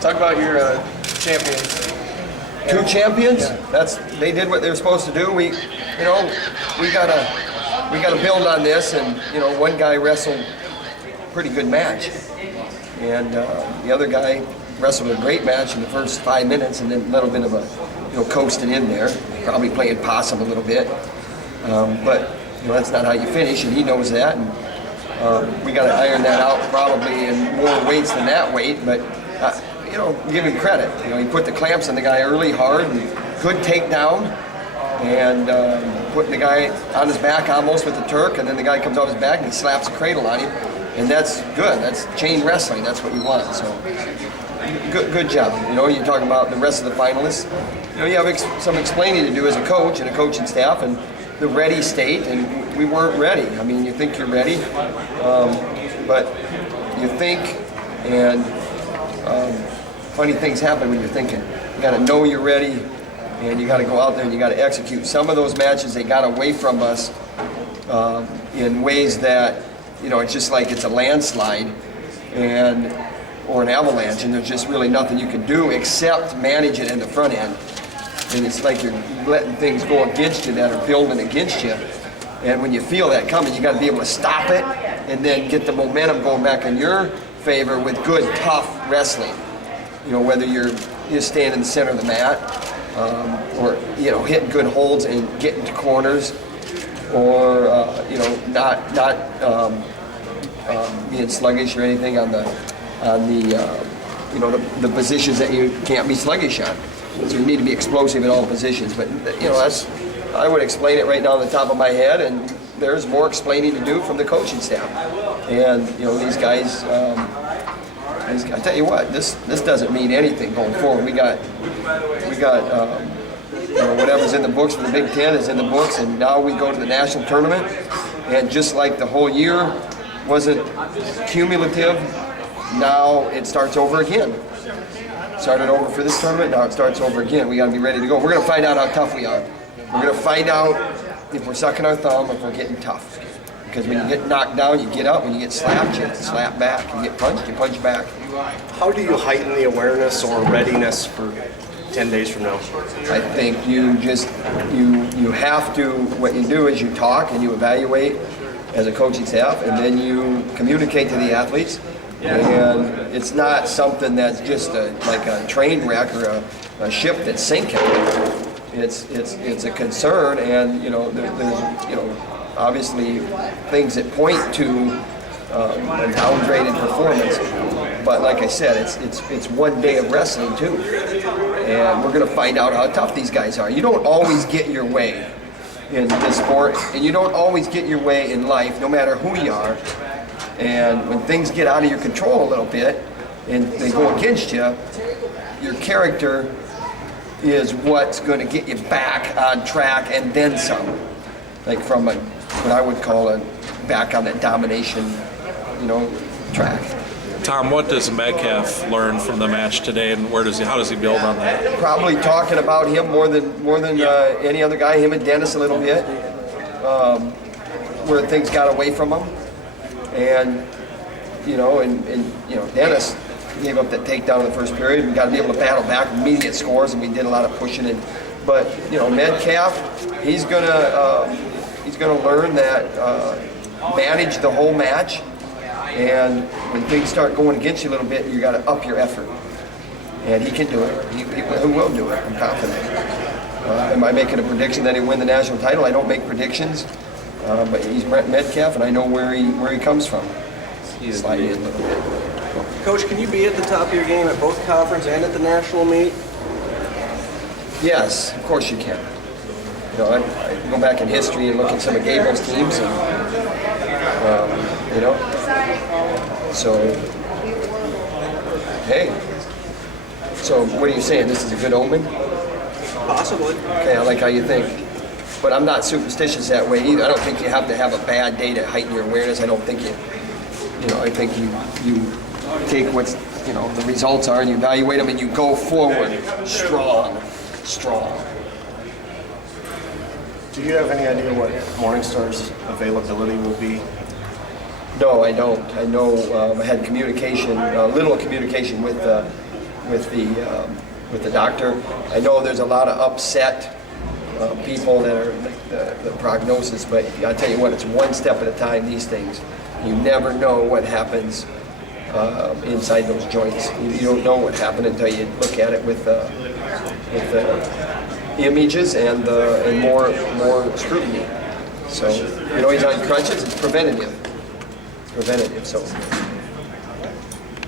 Talk about your champions. 2 champions? Yeah. They did what they were supposed to do. We gotta build on this, and one guy wrestled a pretty good match, and the other guy wrestled a great match in the first 5 minutes, and then a little bit of a coasting in there, probably playing possum a little bit, but that's not how you finish, and he knows that, and we got to iron that out probably in more weights than that weight, but give him credit. He put the clamps on the guy early, hard, and good takedown, and putting the guy on his back almost with the Turk, and then the guy comes off his back and he slaps a cradle on him, and that's good. That's chain wrestling. That's what you want. So good job. You're talking about the rest of the finalists. You have some explaining to do as a coach and a coaching staff, and the ready state, and we weren't ready. I mean, you think you're ready, but you think, and funny things happen when you're thinking. You got to know you're ready, and you got to go out there and you got to execute. Some of those matches, they got away from us in ways that, it's just like it's a landslide or an avalanche, and there's just really nothing you can do except manage it in the front end. And it's like you're letting things go against you that are building against you. And when you feel that coming, you got to be able to stop it and then get the momentum going back in your favor with good, tough wrestling. Whether you're staying in the center of the mat, or hitting good holds and getting to corners, or not being sluggish or anything on the positions that you can't be sluggish on. So you need to be explosive in all positions. But I would explain it right now on the top of my head, and there's more explaining to do from the coaching staff. And these guys. I tell you what, this doesn't mean anything going forward. We got whatever's in the books for the Big Ten is in the books, and now we go to the national tournament, and just like the whole year wasn't cumulative, now it starts over again. Started over for this tournament, now it starts over again. We got to be ready to go. We're going to find out how tough we are. We're going to find out if we're sucking our thumb, if we're getting tough. Because when you get knocked down, you get up. When you get slapped, you slap back. You get punched, you punch back. How do you heighten the awareness or readiness for 10 days from now? I think you have to, what you do is you talk and you evaluate as a coaching staff, and then you communicate to the athletes. And it's not something that's just like a train wreck or a ship that's sinking. It's a concern, and there's obviously things that point to a downgraded performance. But like I said, it's one day of wrestling too, and we're going to find out how tough these guys are. You don't always get your way in this sport, and you don't always get your way in life, no matter who you are. And when things get out of your control a little bit and they go against you, your character is what's going to get you back on track and then some. Like from what I would call back on that domination, track. Tom, what does Metcalf learn from the match today, and how does he build on that? Probably talking about him more than any other guy. Him and Dennis a little bit, where things got away from him, and Dennis gave up that takedown in the first period. We got to be able to battle back immediate scores, and we did a lot of pushing. But Metcalf, he's gonna learn that manage the whole match, and when things start going against you a little bit, you got to up your effort. And he can do it. He will do it. I'm confident. Am I making a prediction that he'll win the national title? I don't make predictions, but he's Brent Metcalf, and I know where he comes from. He's sliding in a little bit. Coach, can you be at the top of your game at both conference and at the national meet? Yes, of course you can. I go back in history and look at some of Gable's teams, and so hey. So what are you saying? This is a good omen? Possibly. Okay, I like how you think. But I'm not superstitious that way either. I don't think you have to have a bad day to heighten your awareness. I don't think I think you take what's, the results are, and you evaluate them, and you go forward strong. Do you have any idea what Morningstar's availability will be? No, I don't. I know I had communication, little communication with the doctor. I know there's a lot of upset people that are the prognosis, but I tell you what, it's one step at a time. These things, you never know what happens inside those joints. You don't know what happened until you look at it with the images and more scrutiny. So, you know, he's on crutches. It's preventative. So